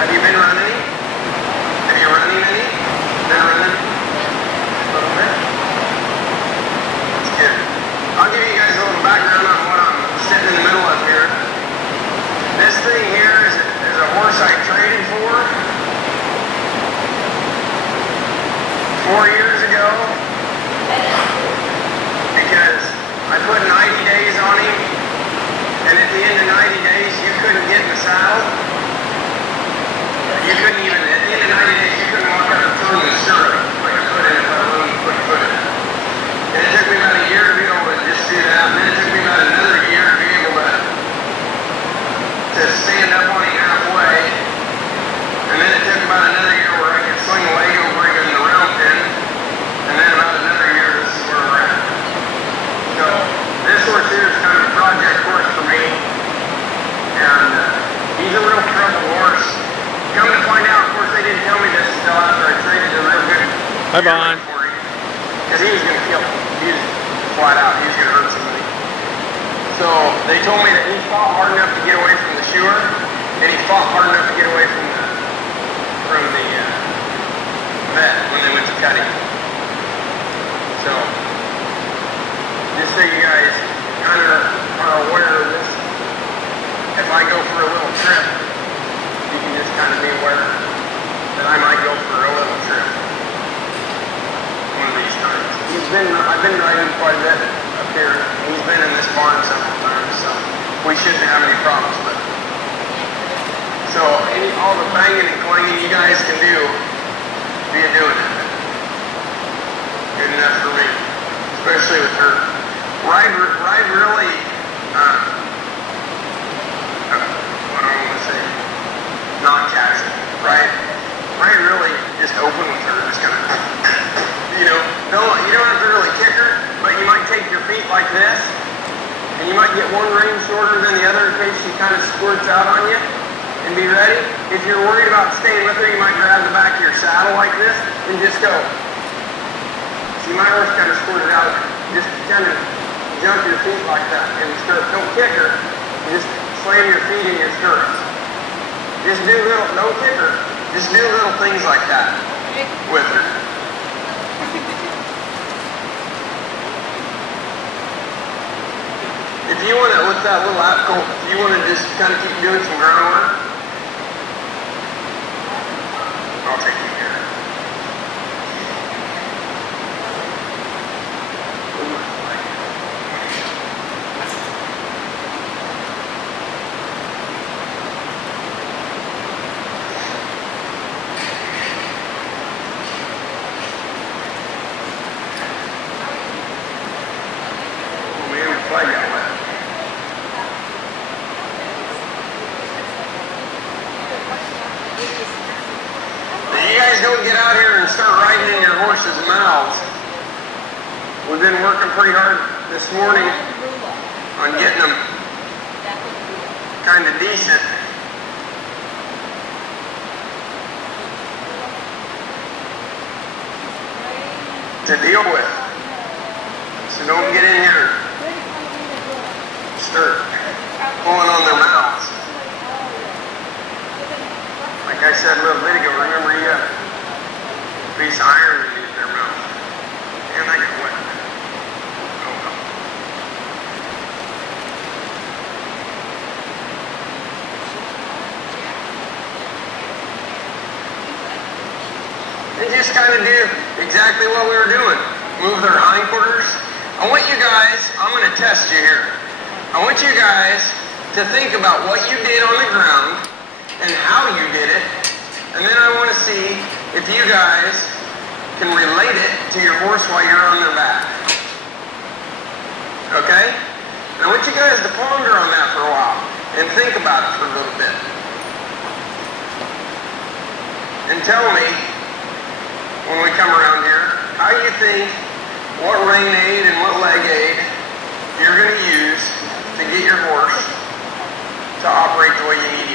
Have you been running? Have you run any? Been running? A little bit? That's good. I'll give you guys a little background on what I'm sitting in the middle of here. This thing here is a horse I traded for 4 years ago because I put 90 days on him, and at the end of 90 days you couldn't get in the saddle. You couldn't even, at the end of 90 days, you couldn't walk out and throw in the stirrup like I put in if I wouldn't put your foot in it. And it took me about a year to be able to just do that, and then it took me about another year to be able to stand up on him halfway, and then it took about another year where I could swing a leg over him in the round pen, and then about another year, this is where we're at. So, this horse here is kind of a project horse for me, and he's a real trouble horse. Come to find out, of course, they didn't tell me this until after I traded a real good Hi, Bon. for him, because he was going to kill him. He was flat out, he was going to hurt somebody. So they told me that he fought hard enough to get away from the shoer, and he fought hard enough to get away from the vet when they went to cut him. So just so you guys kind of are aware of this, if I go for a little trip, you can just kind of be aware that I might go for a little trip one of these times. I've been riding quite a bit up here. He's been in this barn several times, so we shouldn't have any problems with it. So all the banging and clanging you guys can do, be doing it. Good enough for me, especially with her. Ride really, what do I want to say? Not taxing, right? Ride really just open with her, just kind of, you don't have to really kick her, but you might take your feet like this, and you might get one rein shorter than the other in case she kind of squirts out on you, and be ready. If you're worried about staying with her, you might grab the back of your saddle like this, and just go. So you might always kind of squirt it out, just kind of jump your feet like that in the stirrup. Don't kick her, just slam your feet in your stirrups. Just do little, don't kick her, just do little things like that with her. If you want to, with that little app colt, if you want to just kind of keep doing some groundwork, I'll take you here. Don't get out here and start riding in your horses' mouths. We've been working pretty hard this morning on getting them kind of decent. To deal with. So don't get in here and start pulling on their mouths. Like I said a little bit ago, remember you got a piece of iron in their mouth. And I got wet. Oh well. And just kind of do exactly what we were doing. Move their hindquarters. I want you guys, I'm going to test you here. I want you guys to think about what you did on the ground and how you did it, and then I want to see if you guys can relate it to your horse while you're on their back. Okay? And I want you guys to ponder on that for a while and think about it for a little bit. And tell me, when we come around here, how you think, what rein aid and what leg aid you're going to use to get your horse to operate the way you need